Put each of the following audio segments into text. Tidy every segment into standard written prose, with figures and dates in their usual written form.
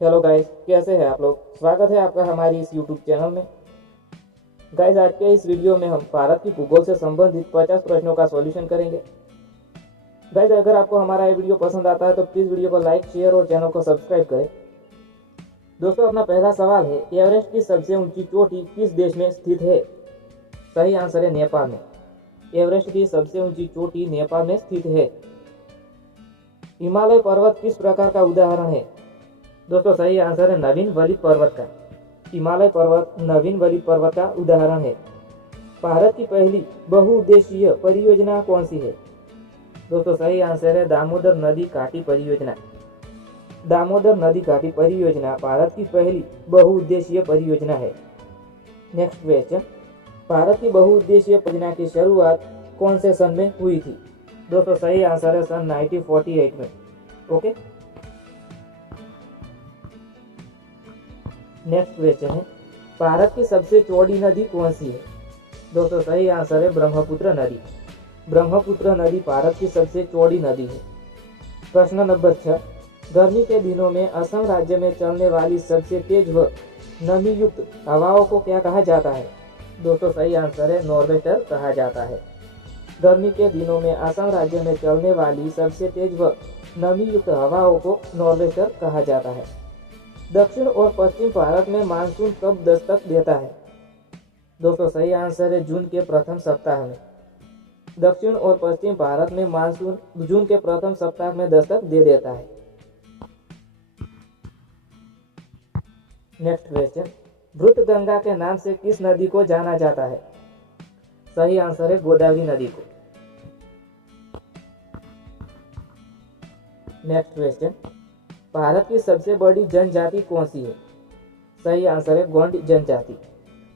Hello guys, कैसे हैं आप लोग। स्वागत है आपका हमारी इस यूट्यूब चैनल में। गाइस, आज के इस वीडियो में हम भारत की भूगोल से संबंधित 50 प्रश्नों का सॉल्यूशन करेंगे। गाइस, अगर आपको हमारा ये वीडियो पसंद आता है तो प्लीज़ वीडियो को लाइक, शेयर और चैनल को सब्सक्राइब करें। दोस्तों, अपना पहला सवाल है, एवरेस्ट की सबसे ऊंची चोटी किस देश में स्थित है। सही आंसर है नेपाल में। एवरेस्ट की सबसे ऊंची चोटी नेपाल में स्थित है। हिमालय पर्वत किस प्रकार का उदाहरण है। दोस्तों, सही आंसर है नवीन वलित पर्वत का। हिमालय पर्वत नवीन वलित पर्वत का उदाहरण है। भारत की पहली बहुउद्देशीय परियोजना कौन सी है। दोस्तों, सही आंसर है दामोदर नदी घाटी परियोजना। दामोदर नदी घाटी परियोजना भारत की पहली बहुउद्देशीय परियोजना है। नेक्स्ट क्वेश्चन, भारत की बहुउद्देशीय परियोजना की शुरुआत कौन से सन में हुई थी। दोस्तों, सही आंसर है सन 1948 में। ओके। नेक्स्ट क्वेश्चन है, भारत की सबसे चौड़ी नदी कौन सी है। दोस्तों, सही आंसर है ब्रह्मपुत्र नदी। ब्रह्मपुत्र नदी भारत की सबसे चौड़ी नदी है। प्रश्न नंबर 6, गर्मी के दिनों में असम राज्य में चलने वाली सबसे तेज व नमी युक्त हवाओं को क्या कहा जाता है। दोस्तों, सही आंसर है नॉर्वेस्टर कहा जाता है। गर्मी के दिनों में असम राज्य में चलने वाली सबसे तेज व नमी युक्त हवाओं को नॉर्वेस्टर कहा जाता है। दक्षिण और पश्चिम भारत में मानसून कब दस्तक देता है। दोस्तों, सही आंसर है जून के प्रथम सप्ताह में। दक्षिण और पश्चिम भारत में मानसून जून के प्रथम सप्ताह में दस्तक दे देता है। नेक्स्ट क्वेश्चन, भृत गंगा के नाम से किस नदी को जाना जाता है। सही आंसर है गोदावरी नदी को। नेक्स्ट क्वेश्चन, भारत की सबसे बड़ी जनजाति कौन सी है। सही आंसर है गोंड जनजाति।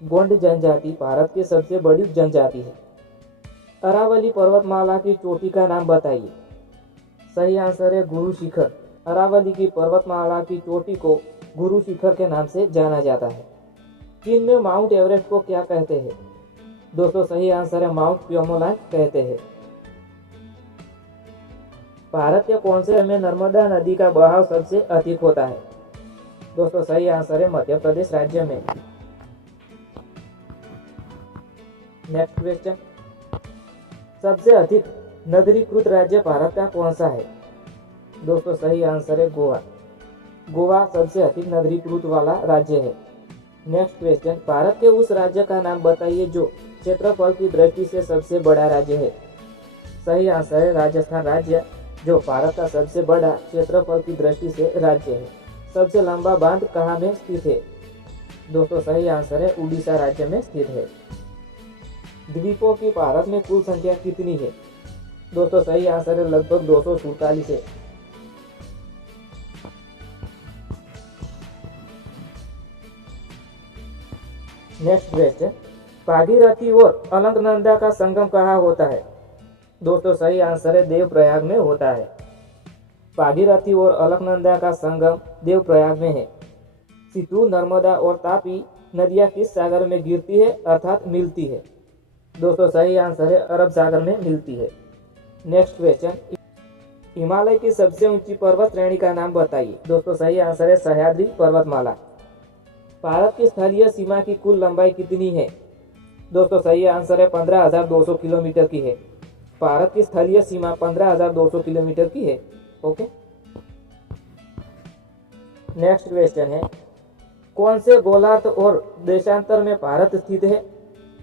गोंड जनजाति भारत की सबसे बड़ी जनजाति है। अरावली पर्वतमाला की चोटी का नाम बताइए। सही आंसर है गुरु शिखर। अरावली की पर्वतमाला की चोटी को गुरु शिखर के नाम से जाना जाता है। चीन में माउंट एवरेस्ट को क्या कहते हैं। दोस्तों, सही आंसर है माउंट प्योमोलांग कहते हैं। भारत के कौन से राज्य में नर्मदा नदी का बहाव सबसे अधिक होता है। दोस्तों, सही आंसर है मध्य प्रदेश राज्य में। नेक्स्ट क्वेश्चन, सबसे अधिक नगरीकृत राज्य भारत का कौन सा है। दोस्तों, सही आंसर है गोवा। गोवा सबसे अधिक नगरीकृत वाला राज्य है। नेक्स्ट क्वेश्चन, भारत के उस राज्य का नाम बताइए जो क्षेत्रफल की दृष्टि से सबसे बड़ा राज्य है। सही आंसर है राजस्थान राज्य, जो भारत का सबसे बड़ा क्षेत्रफल की दृष्टि से राज्य है। सबसे लंबा बांध कहाँ में स्थित है। दोस्तों, सही आंसर है उड़ीसा राज्य में स्थित है। द्वीपों की भारत में कुल संख्या कितनी है। दोस्तों, सही आंसर है लगभग 247 है। नेक्स्ट क्वेश्चन, भागीरथी और अलकनंदा का संगम कहाँ होता है। दोस्तों, सही आंसर है देवप्रयाग में होता है। भागीरथी और अलकनंदा का संगम देवप्रयाग में है। सिंधु, नर्मदा और तापी नदियाँ किस सागर में गिरती है अर्थात मिलती है। दोस्तों, सही आंसर है अरब सागर में मिलती है। नेक्स्ट क्वेश्चन, हिमालय की सबसे ऊंची पर्वत श्रेणी का नाम बताइए। दोस्तों, सही आंसर है सह्याद्री पर्वतमाला। भारत की स्थलीय सीमा की कुल लंबाई कितनी है। दोस्तों, सही आंसर है 15,200 किलोमीटर की है। भारत की स्थलीय सीमा 15,200 किलोमीटर की है। ओके। नेक्स्ट क्वेश्चन है, कौन से गोलार्ध और देशांतर में भारत स्थित है।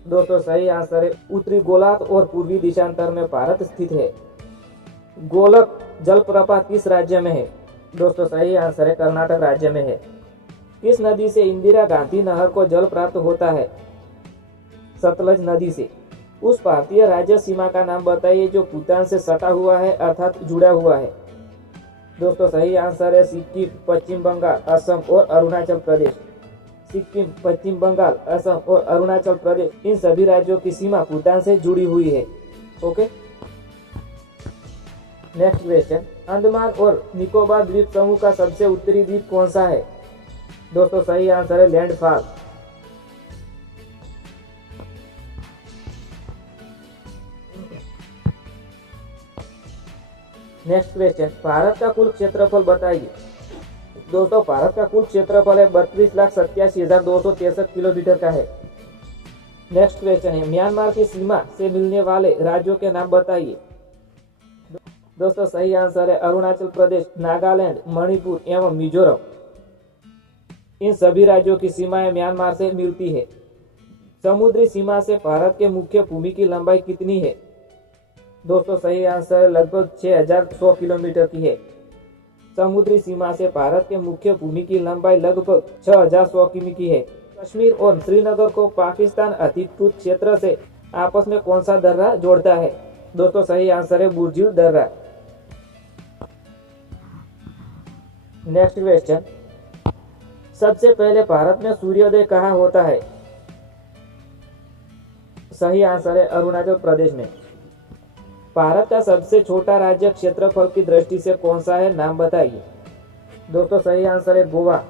दोस्तों, सही आंसर है उत्तरी गोलार्ध और पूर्वी देशांतर में भारत स्थित है। गोलक जलप्रपात किस राज्य में है। दोस्तों, सही आंसर है कर्नाटक राज्य में है। किस नदी से इंदिरा गांधी नहर को जल प्राप्त होता है। सतलज नदी से। उस भारतीय राज्य सीमा का नाम बताइए जो भूटान से सटा हुआ है अर्थात जुड़ा हुआ है। दोस्तों, सही आंसर है सिक्किम, पश्चिम बंगाल, असम और अरुणाचल प्रदेश। सिक्किम, पश्चिम बंगाल, असम और अरुणाचल प्रदेश, इन सभी राज्यों की सीमा भूटान से जुड़ी हुई है। ओके। नेक्स्ट क्वेश्चन, अंडमान और निकोबार द्वीप समूह का सबसे उत्तरी द्वीप कौन सा है। दोस्तों, सही आंसर है लैंडफॉल। नेक्स्ट क्वेश्चन, भारत का कुल क्षेत्रफल बताइए। दोस्तों भारत का कुल क्षेत्रफल है 32,87,263 किलोमीटर का है। नेक्स्ट क्वेश्चन है, म्यांमार की सीमा से मिलने वाले राज्यों के नाम बताइए। दोस्तों सही आंसर है अरुणाचल प्रदेश, नागालैंड, मणिपुर एवं मिजोरम। इन सभी राज्यों की सीमाएं म्यांमार से मिलती है। समुद्री सीमा से भारत के मुख्य भूमि की लंबाई कितनी है? दोस्तों सही आंसर है लगभग 6100 किलोमीटर की है। समुद्री सीमा से भारत के मुख्य भूमि की लंबाई लगभग 6100 किमी की है। कश्मीर और श्रीनगर को पाकिस्तान अधिकृत क्षेत्र से आपस में कौन सा दर्रा जोड़ता है? दोस्तों सही आंसर है बुर्जिल दर्रा। नेक्स्ट क्वेश्चन, सबसे पहले भारत में सूर्योदय कहाँ होता है? सही आंसर है अरुणाचल प्रदेश में। भारत का सबसे छोटा राज्य क्षेत्रफल की दृष्टि से कौन सा है? नाम बताइए। दोस्तों सही आंसर है गोवा।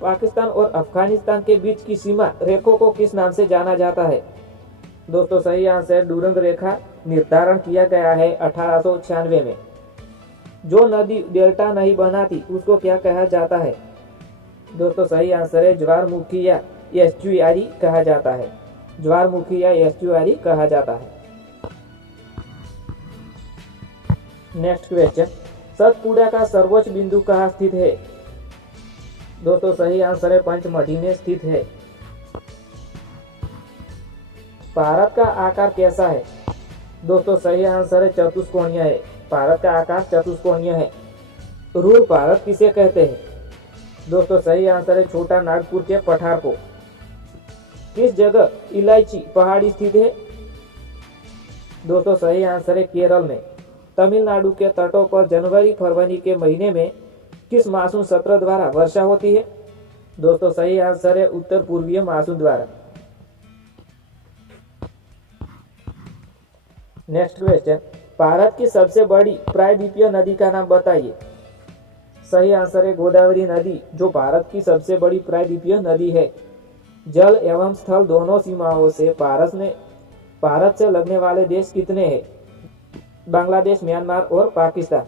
पाकिस्तान और अफगानिस्तान के बीच की सीमा रेखा को किस नाम से जाना जाता है? दोस्तों सही आंसर है डुरंग रेखा। निर्धारण किया गया है 1896 में। जो नदी डेल्टा नहीं बनाती उसको क्या कहा जाता है? दोस्तों सही आंसर है ज्वारमुखी या एस्चुआरी कहा जाता है। ज्वारमुखी या एस्चुआरी कहा जाता है। नेक्स्ट क्वेश्चन, सतपुड़ा का सर्वोच्च बिंदु कहाँ स्थित है? दोस्तों सही आंसर है पंचमढ़ी में स्थित है। भारत का आकार कैसा है? दोस्तों सही आंसर है चतुष्कोणीय है। भारत का आकार चतुष्कोणीय है। रूर भारत किसे कहते हैं? दोस्तों सही आंसर है छोटा नागपुर के पठार को। किस जगह इलायची पहाड़ी स्थित है? दोस्तों सही आंसर है केरल में। तमिलनाडु के तटों पर जनवरी फरवरी के महीने में किस मानसून सत्र द्वारा वर्षा होती है? दोस्तों सही आंसर है उत्तर पूर्वीय मानसून द्वारा। नेक्स्ट क्वेश्चन, भारत की सबसे बड़ी प्रायद्वीपीय नदी का नाम बताइए। सही आंसर है गोदावरी नदी, जो भारत की सबसे बड़ी प्रायद्वीपीय नदी है। जल एवं स्थल दोनों सीमाओं से भारत से लगने वाले देश कितने हैं? बांग्लादेश, म्यांमार और पाकिस्तान।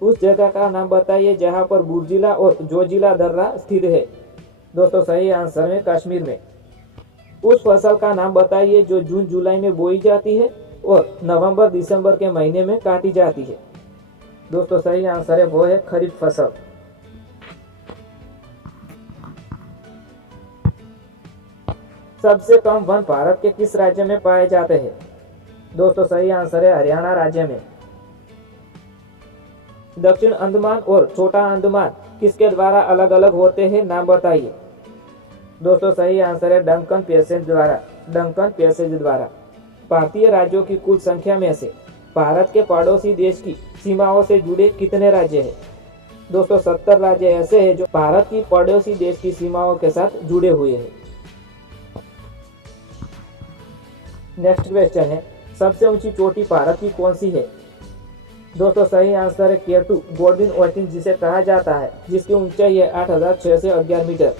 उस जगह का नाम बताइए जहां पर बुर्जिला और जोजिला दर्रा स्थित है। दोस्तों सही आंसर है कश्मीर में। उस फसल का नाम बताइए जो जून जुलाई में बोई जाती है और नवंबर दिसंबर के महीने में काटी जाती है। दोस्तों सही आंसर है वो है खरीफ फसल। सबसे कम वन भारत के किस राज्य में पाए जाते हैं? दोस्तों सही आंसर है हरियाणा राज्य में। दक्षिण अंडमान और छोटा अंडमान किसके द्वारा अलग अलग होते हैं? नाम बताइए। दोस्तों सही आंसर है डंकन पैसेज द्वारा। डंकन पैसेज द्वारा। भारतीय राज्यों की कुल संख्या में से भारत के पड़ोसी देश की सीमाओं से जुड़े कितने राज्य हैं? दोस्तों 70 राज्य ऐसे हैं जो भारत की पड़ोसी देश की सीमाओं के साथ जुड़े हुए हैं। नेक्स्ट क्वेश्चन है, सबसे ऊंची चोटी भारत की कौन सी है? दोस्तों सही आंसर है केटू गोल्डन ओटिन जिसे कहा जाता है, जिसकी ऊंचाई है 8611 मीटर।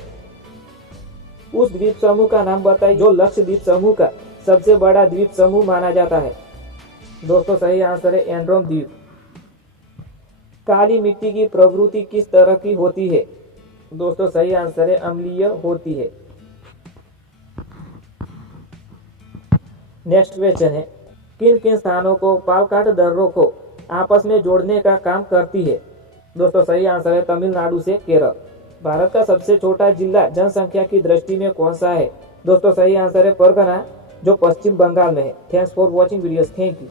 उस द्वीप समूह का नाम बताइए जो लक्षद्वीप समूह का सबसे बड़ा द्वीप समूह माना जाता है। दोस्तों सही आंसर है एंड्रोम द्वीप। काली मिट्टी की प्रवृत्ति किस तरह की होती है? दोस्तों सही आंसर है अम्लीय होती है। नेक्स्ट क्वेश्चन है, किन किन स्थानों को पालक्काड दर्रों को आपस में जोड़ने का काम करती है? दोस्तों सही आंसर है तमिलनाडु से केरल। भारत का सबसे छोटा जिला जनसंख्या की दृष्टि में कौन सा है? दोस्तों सही आंसर है परगना, जो पश्चिम बंगाल में है। Thanks for watching videos. Thank you.